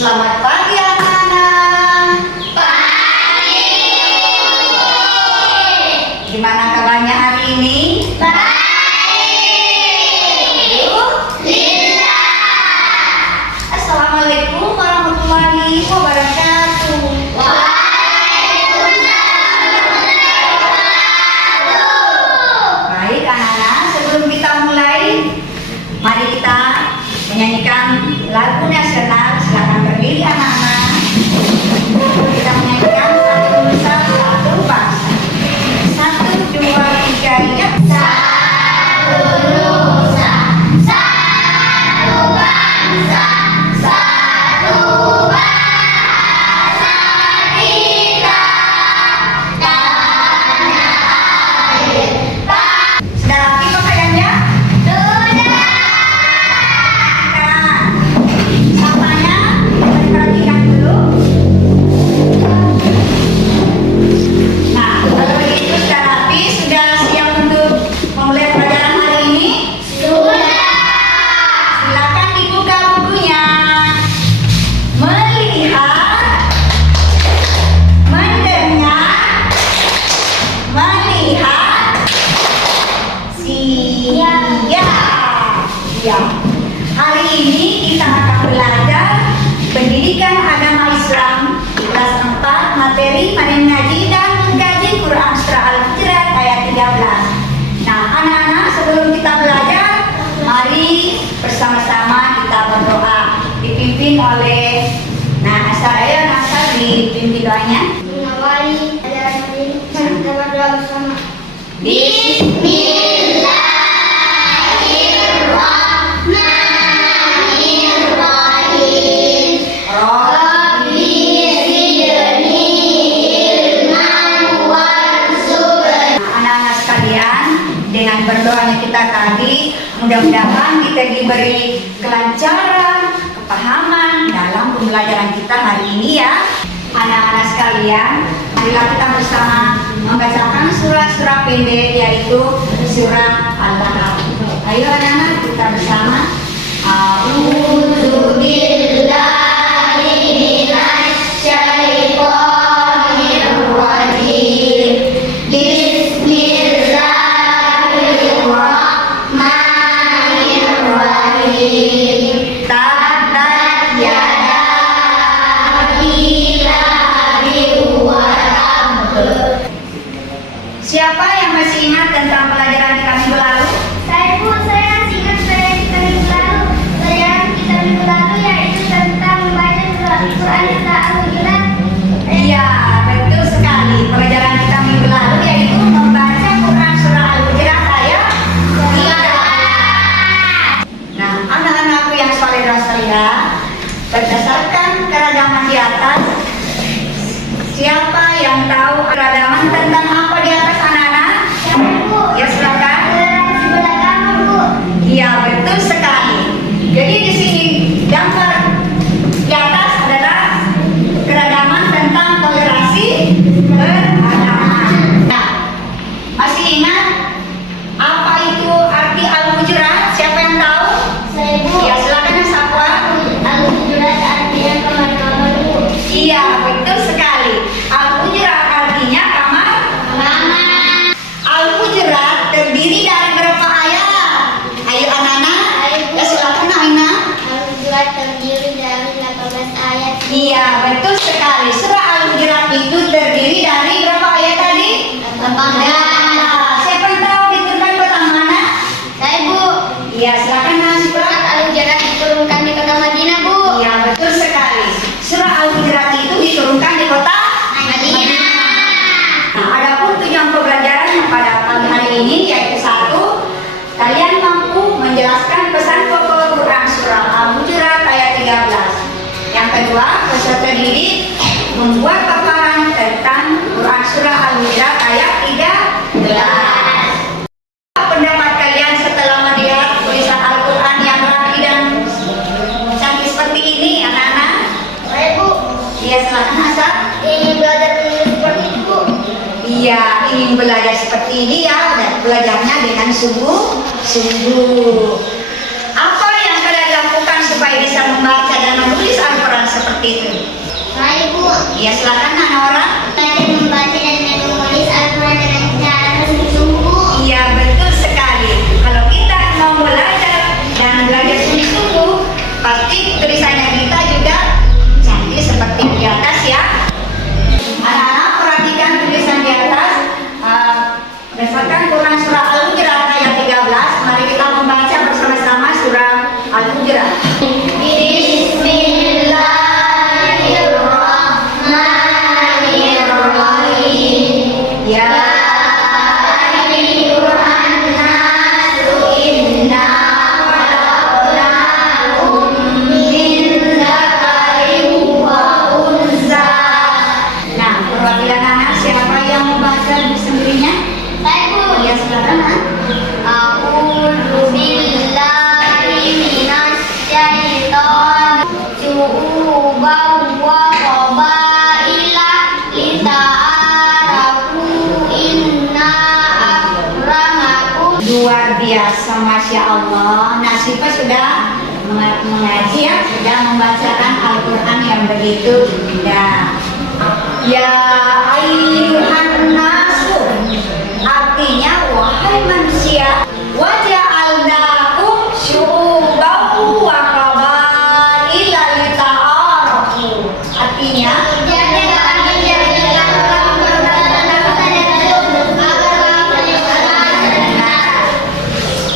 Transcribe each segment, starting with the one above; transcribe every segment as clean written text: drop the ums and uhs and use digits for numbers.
Selamat pagi anak-anak. Pagi. Gimana kabarnya hari ini? Baik. Lillah. Assalamualaikum warahmatullahi wabarakatuh. Baik anak-anak, sebelum kita mulai, mari kita menyanyikan lagu nasional. Silakan berdiri anak-anak. Kita menyanyikan satu nusa satu bangsa. 1, 2, 3, ya. Satu nusa, satu bangsa, satu bahasa kita. Tanah air, Sudah rapi pakaiannya? sudah. Sampahnya diperhatikan dulu. Nah, kalau begitu sudah rapi, sudah siap untuk memulai pelajaran hari ini. Sudah. Silakan dibuka bukunya. Melihat, mendengar, melihat, siap. Ya. Hari ini kita akan belajar pendidikan agama Islam kelas 4 materi panen ngaji dan mengkaji Quran surah Al-Hujurat ayat 13. Nah, anak-anak, sebelum kita belajar, mari bersama-sama kita berdoa dipimpin oleh saya dipimpin doanya. Mengawali ajaran ini, kita berdoa bersama. Bismillahirrahmanirrahim. Rabbi zidni ilman warzuqni. Nah, anak-anak sekalian, dengan berdoanya kita tadi, mudah-mudahan kita diberi kelancaran, kepahaman dalam pembelajaran kita hari ini ya. Anak-anak sekalian, marilah kita bersama membacakan surah-surah pendek, yaitu surah Al-Baqarah. Ayo anak-anak, kita bersama. A'udzu Billahi minasyaitonir rajim. Bismillahirrahmanirrahim. Tabbat yada abi lahabin wa tabb. Siapa yang masih ingat tentang pelajaran kita minggu lalu? Saya masih ingat pelajaran kita minggu lalu. Pelajaran kita minggu lalu yaitu tentang membaca surah Al-Quran surah Al-Hujurat. Iya, betul sekali. Pelajaran kita minggu lalu yaitu membaca Quran surah Al-Hujurat ayat 3. Nah, anak-anakku yang soleh dan solehah, berdasarkan keragaman di atas, siapa yang tahu keragaman tentang apa di atas anak-anak? Bu, Ya silakan. sebelah kanan Bu. Iya, betul sekali. Jadi di sini gambar di atas adalah keragaman tentang toleransi beragama. Nah, masih ingat apa itu arti Al-Hujurat? Siapa yang tahu? Saya Bu. Ya, silakan Safwa. Al-Hujurat artinya kamar-kamar Bu. Iya, betul sekali. Al-Hujurat artinya kamar. Kamar. Al-Hujurat terdiri dari berapa ayat? Ayo anak-anak. Ya, silakan Aina. Al-Hujurat terdiri dari 18 ayat. Iya, betul sekali. Surah Al-Hujurat itu terdiri dari berapa ayat tadi? 18. Nah, siapa yang tahu diturunkan kota mana? Saya Bu. Iya, silakan Nasibah. Surat Al-Hujurat diturunkan di kota Madinah Bu. Iya, betul sekali. Surah Al-Hujurat itu diturunkan di kota Madinah. Nah, adapun tujuan pembelajaran pada pagi hari ini yaitu 1, kalian mampu menjelaskan pesan pokok Quran surah Al-Hujurat ayat 13. Yang kedua, peserta didik membuat paparan tentang Quran surah Al-Hujurat ayat 13. Pendapat kalian setelah melihat tulisan Al-Quran yang rapi dan cantik seperti ini, anak-anak? Saya Bu. Iya, silakan Hasan. Ingin belajar menulis seperti itu Bu. Iya, ingin belajar seperti ini ya, dan belajarnya dengan sungguh-sungguh. Apa yang kalian lakukan supaya bisa membaca dan menulis Al-Quran seperti Ya, silakan anak orang. Belajar membaca dan menulis Al-Quran dengan cara bersungguh-sungguh. Iya, betul sekali. Kalau kita mau belajar dan belajar sungguh-sungguh, pasti tulisannya kita juga cantik seperti di atas ya. Anak-anak perhatikan tulisan di atas. Berdasarkan Quran surah Al-Hujurat ayat 13, mari kita membaca bersama-sama surah Al-Hujurat. Bismillahirrahmanirrahim. Ya luar biasa, Masya Allah. Nah, Syifa sudah mengaji ya, sudah membacakan Al-Quran yang begitu indah. Ya ayyuhan nasu, artinya wahai manusia, waja'alnakum syu'uban wa qabaila lita'arafu. Artinya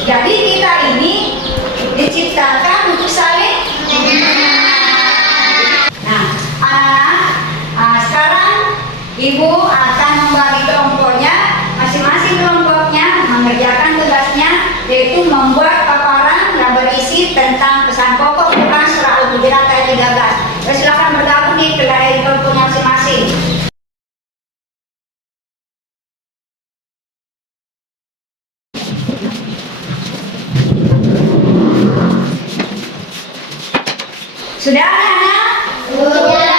jadi kita ini diciptakan untuk saling. Nah, anak-anak, sekarang ibu akan membagi kelompoknya, masing-masing kelompoknya mengerjakan tugasnya, yaitu membuat paparan yang berisi tentang pesan pokok Quran surah Al-Hujurat ayat 13. Silakan bergabung di kelompoknya masing-masing. Sudah anak-anak? Sudah.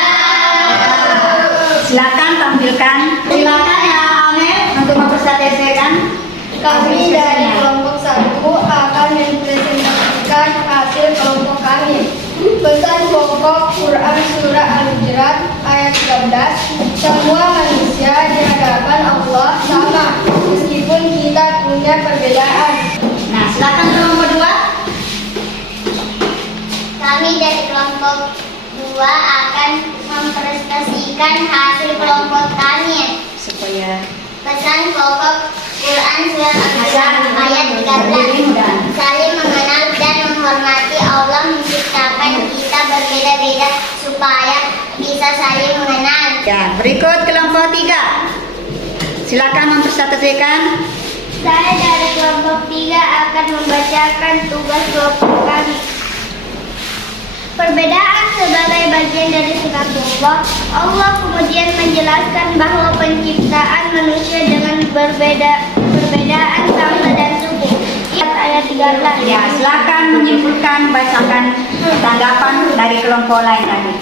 Silakan tampilkan. Silakan ya Amel untuk mempresentasikan. Kami dari kelompok 1 akan mempresentasikan hasil kelompok kami. Pesan pokok Quran surah Al-Hujurat ayat 13. Semua manusia di hadapan Allah sama, meskipun kita punya perbedaan. Nah, silakan kelompok 2. Kami dari kelompok 2 akan mempresentasikan hasil kelompok kami. Supaya Pesan pokok Quran surah Al-Hujurat ayat 13. Saling mengenal dan menghormati. Allah menciptakan kita berbeda-beda supaya bisa saling mengenal. ya, berikut kelompok 3. Silakan mempresentasikan. Saya dari kelompok 3 akan membacakan tugas kelompok kami. Perbedaan sebagai bagian dari sunatullah. Allah kemudian menjelaskan bahwa penciptaan manusia dengan perbedaan bangsa dan suku. Ayat 13. Ya, silakan menyimpulkan, bacakan tanggapan dari kelompok lain tadi.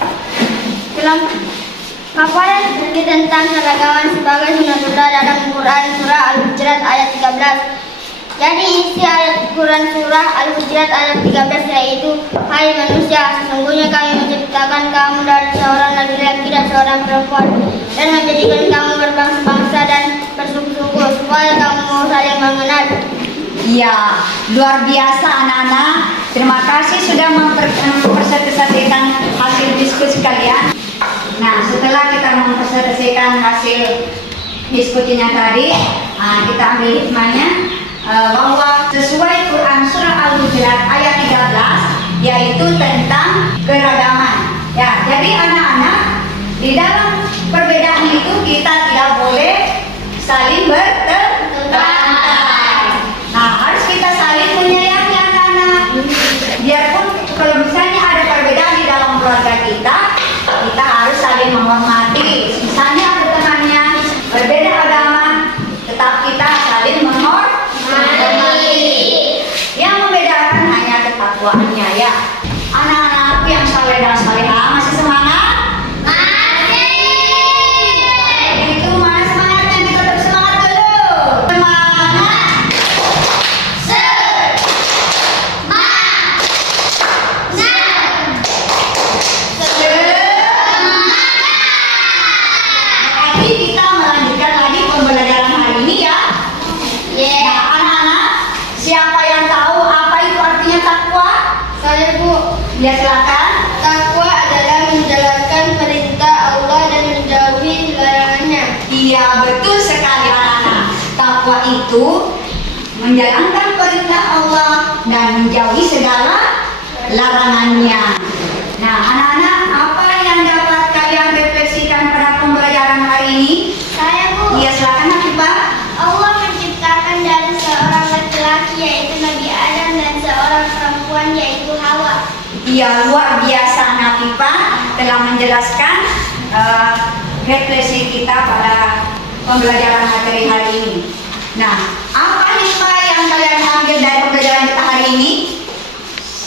Paparan tentang keragaman sebagai sunatullah dalam Quran surah Al-Hujurat ayat 13. Jadi isi ayat Quran surah Al-Hujurat ayat 13 yaitu, hai manusia, sesungguhnya kami menciptakan kamu dari seorang laki-laki dan seorang perempuan, dan menjadikan kamu berbangsa-bangsa dan bersuku-suku supaya kamu mau saling mengenal. Ya, luar biasa anak-anak. Terima kasih sudah mempresentasikan hasil diskusi kalian. Nah, setelah kita mempresentasikan hasil diskusinya tadi, kita ambil hikmahnya bahwa sesuai Quran surah Al-Hujurat ayat 13, yaitu tentang keragaman. Ya, jadi anak-anak, di dalam perbedaan itu kita tidak boleh saling bertentangan. Nah, harus kita saling menyayangi anak-anak. Biarpun kalau misalnya ada perbedaan di dalam keluarga kita harus saling menghormati. Misalnya ada temannya berbeda agama, tetap kita saling menghormati. Yang membedakan hanya ketakwaannya ya. Anak-anak itu menjalankan perintah Allah dan menjauhi segala larangannya. Nah, anak-anak, apa yang dapat kalian refleksikan pada pembelajaran hari ini? Saya, Bu. Iya, silakan Hafifah. Allah menciptakan dari seorang laki-laki yaitu Nabi Adam dan seorang perempuan yaitu Hawa. Iya, luar biasa Hafifah telah menjelaskan refleksi kita pada pembelajaran materi hari ini. Nah, apa hikmah yang kalian ambil dari pembelajaran kita hari ini?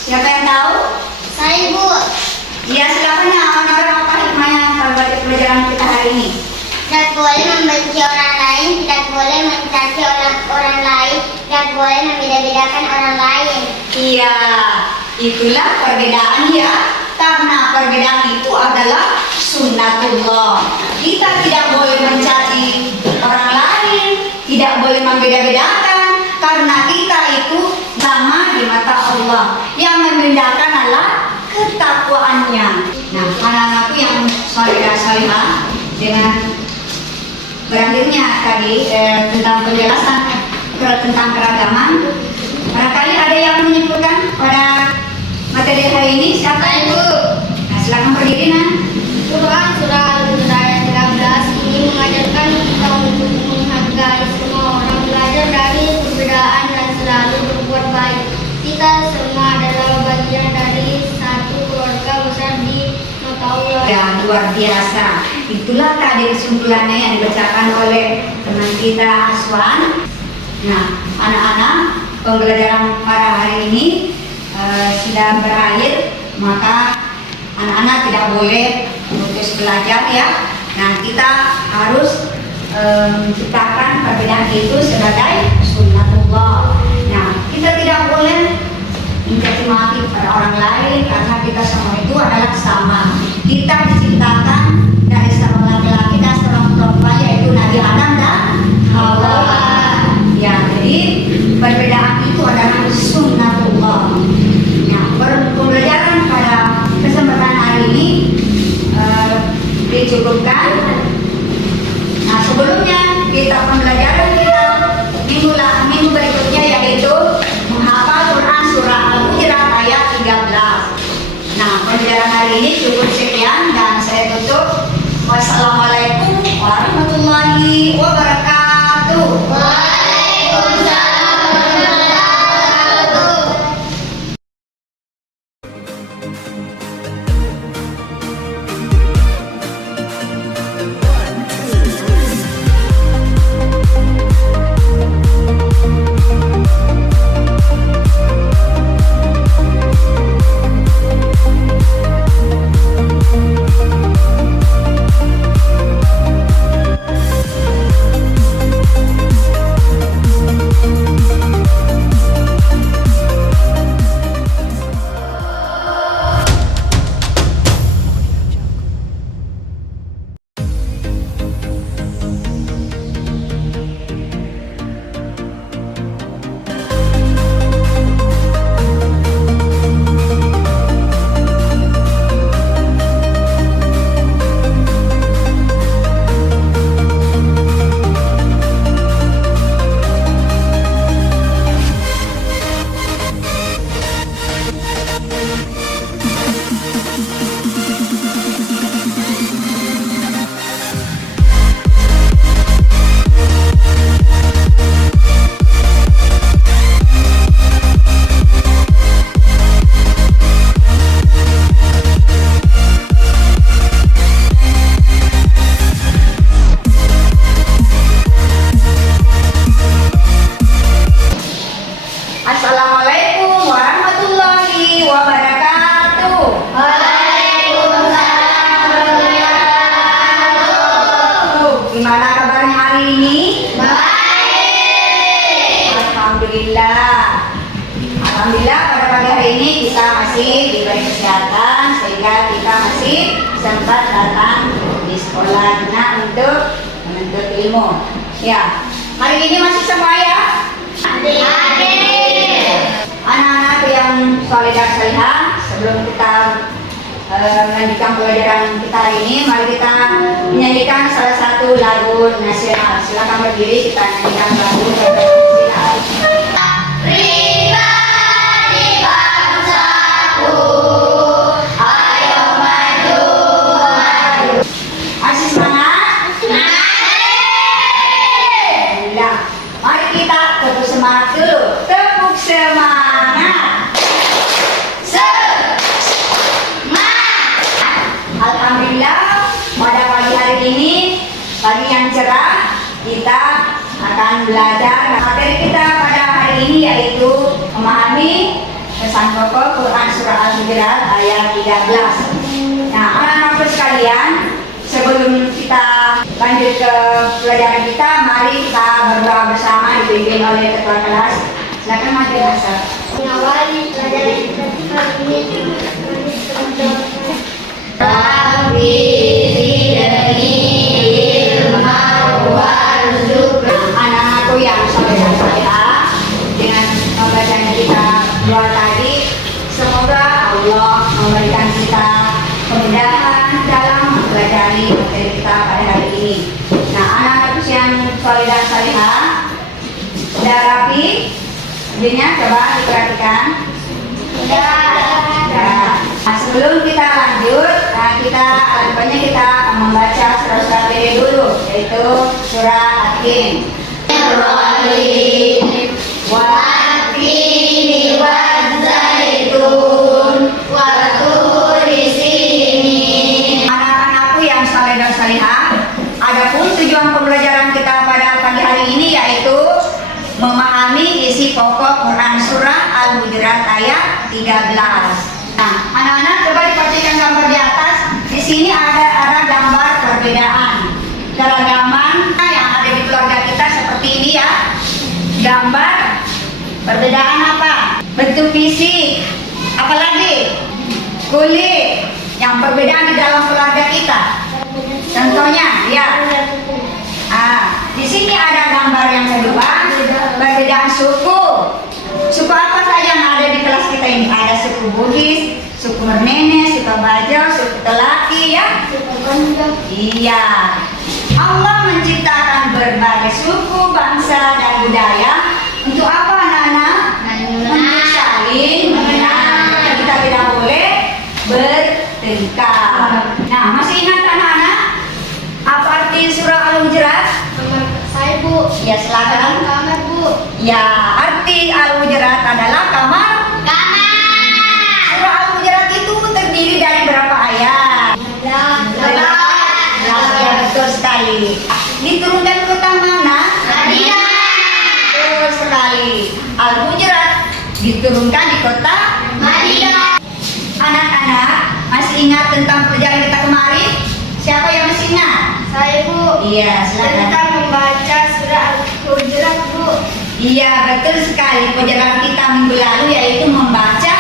Siapa yang tahu? Saya, Bu. Iya, silakan ya. Apa hikmahnya pada pembelajaran kita hari ini? Tidak boleh membenci orang lain, tidak boleh mencaci orang lain, tidak boleh membeda-bedakan orang lain. Iya, itulah perbedaan ya. Karena perbedaan itu adalah sunnatullah. Kita tidak boleh mencaci orang lain, tidak boleh membeda-bedakan, karena kita itu sama di mata Allah. Yang membedakan adalah ketakwaannya. Nah, anak-anakku yang salihah dengan berakhirnya tadi tentang penjelasan tentang keragaman, barangkali ada yang menyimpulkan pada materi hari ini. Siapa Ibu? Nah, silakan berdiri Nah. Quran Surah Al-Hijr ayat 13 ini mengajarkan kita untuk menghargai semua orang, belajar dari perbedaan dan selalu berbuat baik. Kita semua adalah bagian dari satu keluarga besar di mata Allah. Ya, luar biasa. Itulah tadi kesimpulannya yang dibacakan oleh teman kita Aswan. Nah, anak-anak, pembelajaran pada hari ini sudah berakhir, maka anak-anak tidak boleh putus belajar ya. Nah, kita harus menciptakan perbedaan itu sebagai sunnatullah. Nah, kita tidak boleh mencaci maki pada orang lain karena kita semua itu adalah sama. Kita diciptakan dari seorang laki-laki dan seorang perempuan yaitu Nabi Adam dan Hawa. Ya, jadi perbedaan itu adalah sunnatullah. Nah, pembelajaran pada kesempatan hari ini dicukupkan. Nah, sebelumnya kita pembelajaran kita minggu berikutnya yaitu menghafal Quran surah Al-Hujurat ayat 13. Nah, pembelajaran hari ini cukup sekian dan saya tutup. Wassalamualaikum warahmatullahi wabarakatuh. Waalaikumsalam warahmatullahi wabarakatuh. Assalamualaikum warahmatullahi wabarakatuh. Waalaikumsalam warahmatullahi wabarakatuh. Gimana kabarnya hari ini? Baik. Alhamdulillah. Alhamdulillah pada pagi hari ini kita masih diberi kesehatan sehingga kita masih sempat datang di sekolah kita untuk menuntut ilmu. Ya, hari ini masih semua ya? Adik. Anak-anak yang soleh dan salihah, sebelum kita melanjutkan pelajaran kita hari ini. Mari kita menyanyikan salah satu lagu nasional. Silakan berdiri, kita nyanyikan lagu nasional. Pribadi bangsaku, ayo maju, maju. Masih semangat? Alhamdulillah. Mari kita tepuk semangat dulu. Tepuk semangat. Alhamdulillah, pada pagi hari ini, pagi yang cerah, kita akan belajar materi kita pada hari ini, yaitu memahami pesan pokok Quran Surah Al-Hujurat ayat 13. Nah, anak-anakku sekalian, sebelum kita lanjut ke pelajaran kita, mari kita berdoa bersama dipimpin oleh ketua kelas. Silakan maju Hasan. Mengawali pelajaran kita hari ini, Rabbi zidni ilma warzuqna. Anak-anakku yang soleh dan salehah, dengan pembacaan kita dua tadi, semoga Allah memberikan kita kemudahan dalam mempelajari materi kita pada hari ini. Nah, anak-anakku yang soleh dan salehah, udah rapi? Jadinya coba diperhatikan. Nah, sebelum kita lanjut, kita membaca surah-surah pendek dulu, yaitu surah At-Tin. Wat-tini waz-zaitun wa turi sinin. Anak-anakku yang saleh dan salihah, adapun tujuan pembelajaran kita pada pagi hari ini yaitu memahami isi pokok Quran Surah Al-Hujurat ayat 13. Nah, anak-anak coba diperhatikan gambar di atas. Di sini ada gambar perbedaan keragaman yang ada di keluarga kita seperti ini ya. Gambar perbedaan apa? Bentuk fisik, apalagi kulit. Yang perbedaan di dalam keluarga kita. Contohnya, ya. Di sini ada gambar yang kedua, perbedaan suku. Suku apa saja yang ada di kelas kita ini? Ada suku Bugis, suku Mernene, suku Bajau, suku Telaki, ya? Iya. Allah menciptakan berbagai suku, bangsa, dan budaya. Untuk apa, anak-anak? Untuk saling mengenal. Kita tidak boleh bertengkar. Nah, masih ingat anak-anak? Apa arti surah Al-Hujurat? Saya Bu, Ya, silakan. kamar Bu. Ya, arti Al-Hujurat adalah kamar. Surah Al-Hujurat itu terdiri dari berapa ayat? Ya, betul sekali. Diturunkan ke kota mana? Betul sekali. Al-Hujurat diturunkan di kota Madinah. Anak-anak, masih ingat tentang pelajaran kita kemarin? Siapa yang masih ingat? Saya Bu. Iya, silakan. Tentang membaca surah Al-Hujurat Bu. Iya, betul sekali. Pelajaran kita minggu lalu yaitu membaca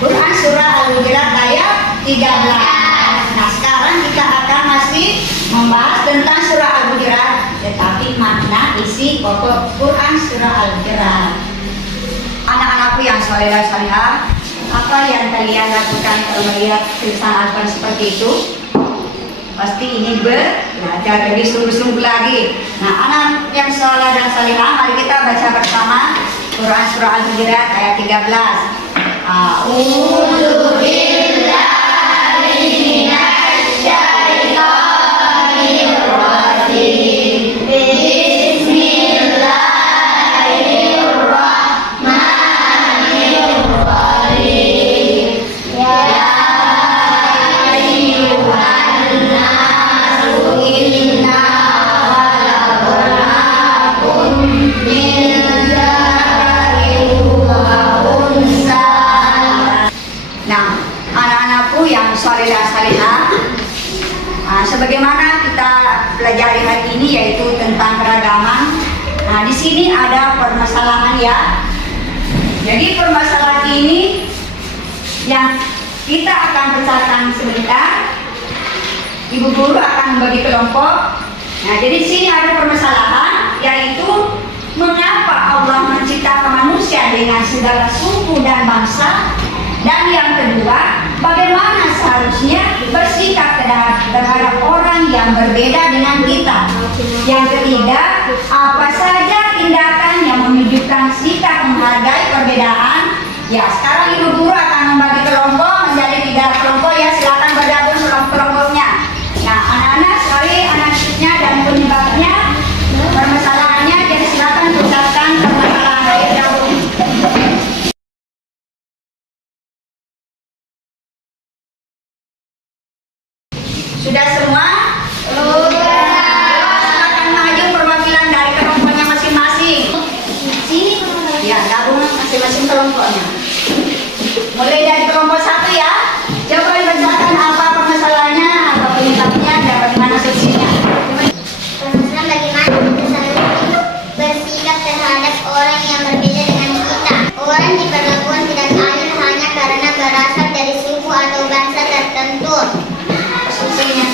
Quran Surah Al-Hujurat ayat 13. Nah, sekarang kita akan masih membahas tentang Surah Al-Hujurat, tetapi makna isi pokok Quran Surah Al-Hujurat. Anak-anakku yang soleh dan salihah, apa yang kalian lakukan kalau melihat tulisan Al-Quran seperti itu? Pasti ini belajar lebih sungguh-sungguh lagi. Nah, anak yang soleh dan salihah, mari kita baca bersama Quran Surah Al-Hujurat ayat 13. A'udzu billahi minasy syaithanir rajim. Bismillahirrahmanirrahim. Ya ayyuhan nasu inna khalaqnakum min dzakarin wa unsa. Nah, anak-anakku yang soleh dan salihah, sebagaimana kita pelajari hari ini yaitu tentang keragaman. Nah, di sini ada permasalahan ya. Jadi permasalahan ini yang kita akan pecahkan sebentar. Ibu guru akan membagi kelompok. Nah, jadi di sini ada permasalahan yaitu mengapa Allah menciptakan manusia dengan segala suku dan bangsa. Dan yang kedua, bagaimana seharusnya bersikap terhadap orang yang berbeda dengan kita. Yang ketiga, apa saja tindakan yang menunjukkan sikap menghargai perbedaan. Ya, sekarang Ibu Guru akan membagi kelompok menjadi 3 kelompok ya, silakan bergabung kelompoknya. Nah, anak-anak sekali analisisnya dan penyebabnya, permasalahannya, jadi silakan tuntaskan permasalahan dari gabung. Sudah semua? Silakan maju perwakilan dari kelompoknya masing-masing. Ya, gabung masing-masing kelompoknya. Mulai dari kelompok 1 ya. Coba dibacakan apa permasalahannya, apa penyebabnya, dan bagaimana solusinya. Permasalahan bagaimana kita seharusnya bersikap terhadap orang yang berbeda dengan kita. Orang diperlakukan tidak adil hanya karena berasal dari suku atau bangsa tertentu. Solusinya.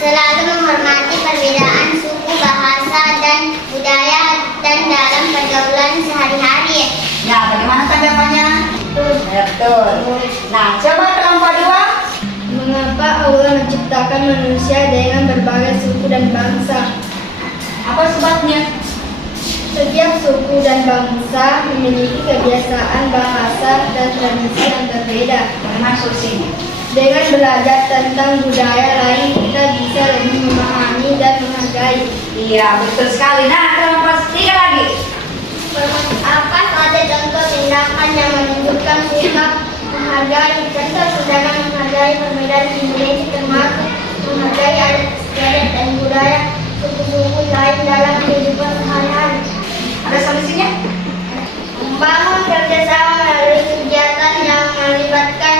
Selalu menghormati perbedaan suku, bahasa, dan budaya dan dalam pergaulan sehari-hari. Ya, bagaimana tanggapannya? Betul. Nah, coba kelompok 2. Mengapa Allah menciptakan manusia dengan berbagai suku dan bangsa? Apa sebabnya? Setiap suku dan bangsa memiliki kebiasaan, bahasa, dan tradisi yang berbeda. Bagaimana solusinya? Dengan belajar tentang budaya lain, kita bisa lebih memahami dan menghargai. Iya, betul sekali. Nah, kelompok 3 lagi. Apa saja contoh tindakan yang menunjukkan sikap menghargai? Contoh tindakan menghargai perbedaan Indonesia termasuk menghargai adat istiadat dan budaya suku-suku lain dalam kehidupan sehari-hari. Ada solusinya? Membangun kerjasama melalui kegiatan yang melibatkan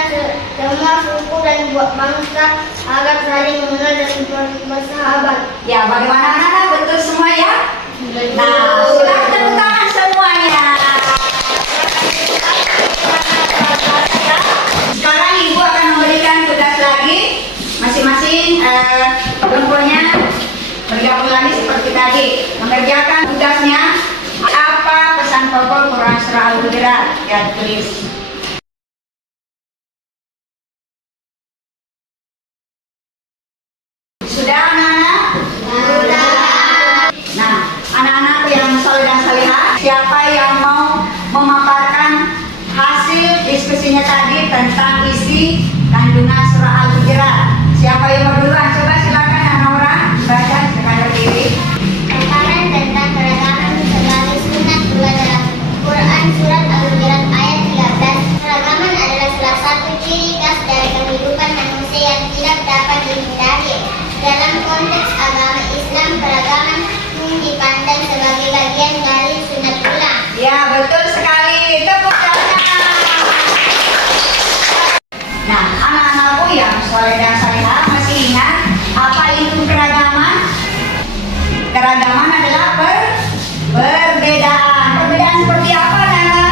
semua suku dan bangsa agar saling mengenal dan bersahabat. Ya, bagaimana anak-anak? Betul semua ya? Nah, silakan tepuk tangan semuanya. Sekarang Ibu akan memberikan tugas lagi. Masing-masing kelompoknya bergabung lagi seperti tadi. Mengerjakan tugasnya. Apa pesan pokok Quran Surah Al-Hujurat? Ya, tulis. Sudah anak-anak? Sudah. Nah, anak-anak yang saleh dan salihah, siapa yang mau memaparkan hasil diskusinya tadi tentang isi kandungan surah Al-Hujurat? Siapa yang mau duluan? Coba silakan Anora baca dengan berdiri. Paparan tentang keragaman sebagai sunat pula dalam Quran Surat Al-Hujurat ayat 13. Keragaman adalah salah satu ciri khas dari kehidupan manusia yang tidak dapat dihindari. Dalam konteks agama Islam, keragaman dipandang sebagai bagian dari sunat pula. Ya, betul sekali. Tepuk tangan. Nah, anak-anakku yang soleh dan salihah masih ingat apa itu keragaman? Keragaman adalah perbedaan. Perbedaan seperti apa, Nana?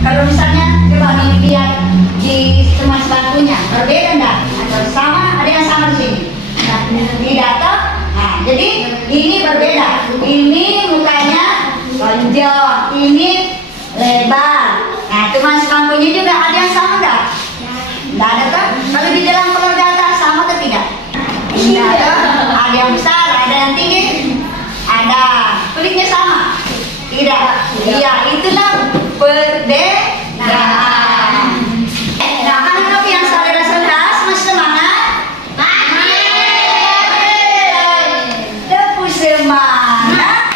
Kalau misalnya coba nih lihat di teman sebangkunya, berbeda enggak? Atau sama? Ada yang sama di sini? Nah, tidak toh? Nah, jadi ini berbeda. Ini mukanya lonjong, ini lebar. Nah, teman sebangkunya juga ada yang sama enggak? Enggak ada kan? Kalau di dalam keluarga sama atau tidak? Tidak ada. Ada yang besar, ada yang tinggi. Ada. Kulitnya sama? Tidak. Iya, itulah perbedaan. Nah, anak-anak yang saleh dan cerdas, masih semangat? Tepuk semangat.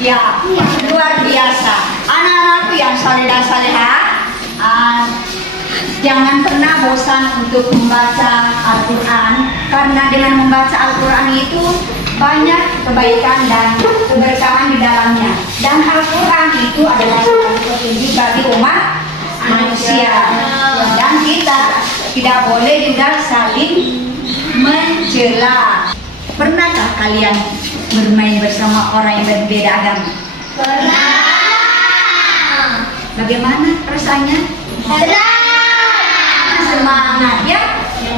Ya, luar biasa. Anak-anakku yang saleh dan salehah, jangan pernah bosan untuk membaca Al-Quran, karena dengan membaca Al-Quran itu banyak kebaikan dan keberkahan di dalamnya. Dan Al-Quran itu adalah suatu petunjuk bagi umat manusia. Dan kita tidak boleh juga saling mencela. Pernahkah kalian bermain bersama orang yang berbeda agama? Pernah. Bagaimana rasanya? Semangat ya.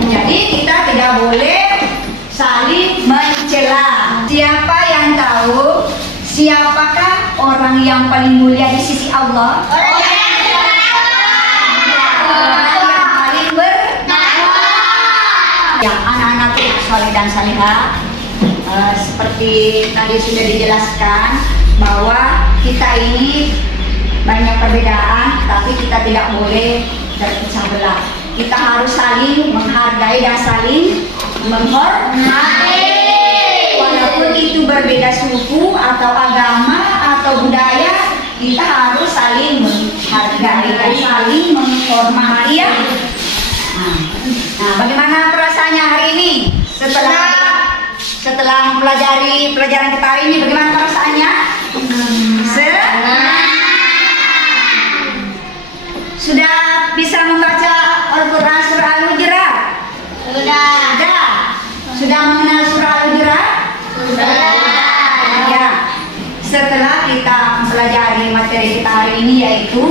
Jadi kita tidak boleh saling mencela. Siapa yang tahu siapakah orang yang paling mulia di sisi Allah? Orang dan salihah. Seperti tadi sudah dijelaskan bahwa kita ini banyak perbedaan, tapi kita tidak boleh terpecah belah. Kita harus saling menghargai dan saling menghormati. Walaupun itu berbeda suku atau agama atau budaya, kita harus saling menghargai dan saling menghormati ya. Nah, bagaimana perasaannya hari ini setelah mempelajari pelajaran kita hari ini? Bagaimana perasaannya? Sudah bisa membaca Al-Quran surah Al-Hujurat? Sudah mengenal surah Al-Hujurat? Ya. Setelah kita mempelajari materi kita hari ini, yaitu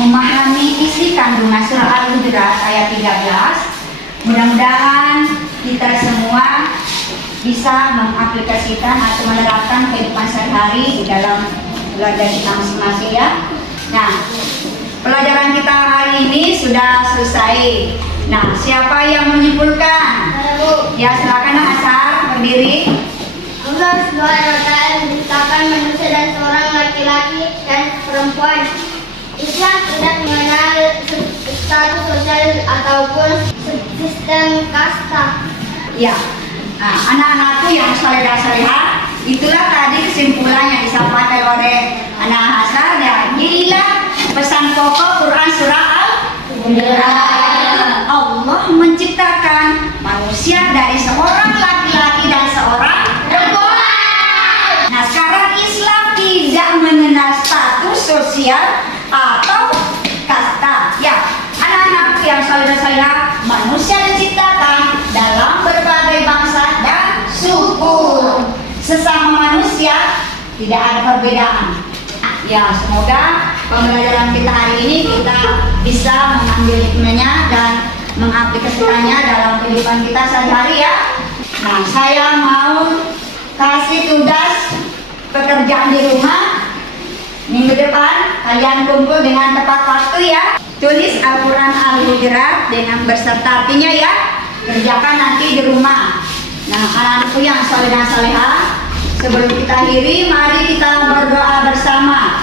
memahami isi kandungan surah Al-Hujurat ayat 13, mudah-mudahan kita semua bisa mengaplikasikan atau menerapkan kehidupan sehari-hari di dalam belajar kita masing-masing ya. Nah, pelajaran kita hari ini sudah selesai. Nah, siapa yang menyimpulkan? Ya, silakan Asar berdiri. Allah Subhanahu wa Ta'ala menciptakan manusia dan seorang laki-laki dan perempuan. Islam tidak mengenal status sosial ataupun sistem kasta. Ya, nah, anak-anakku yang soleh dan salihah, itulah tadi kesimpulan yang disampaikan oleh anak Hasan. Ya, inilah pesan pokok Quran surah Al-Hujurat. Allah menciptakan manusia dari seorang laki-laki dan seorang perempuan. Nah, sekarang Islam tidak mengenal status sosial atau kasta. Ya, anak-anak yang soleh dan salihah, manusia diciptakan dalam berbagai bangsa dan suku. Sesama manusia tidak ada perbedaan. Ya, semoga pembelajaran kita hari ini kita bisa mengambil hikmahnya dan mengaplikasikannya dalam kehidupan kita sehari-hari ya. Nah, saya mau kasih tugas pekerjaan di rumah. Minggu depan kalian kumpul dengan tepat waktu ya. Tulis Al-Quran Al-Hujurat dengan beserta artinya ya. Kerjakan nanti di rumah. Nah, anak-anakku yang soleh dan salehah, sebelum kita akhiri, mari kita berdoa bersama.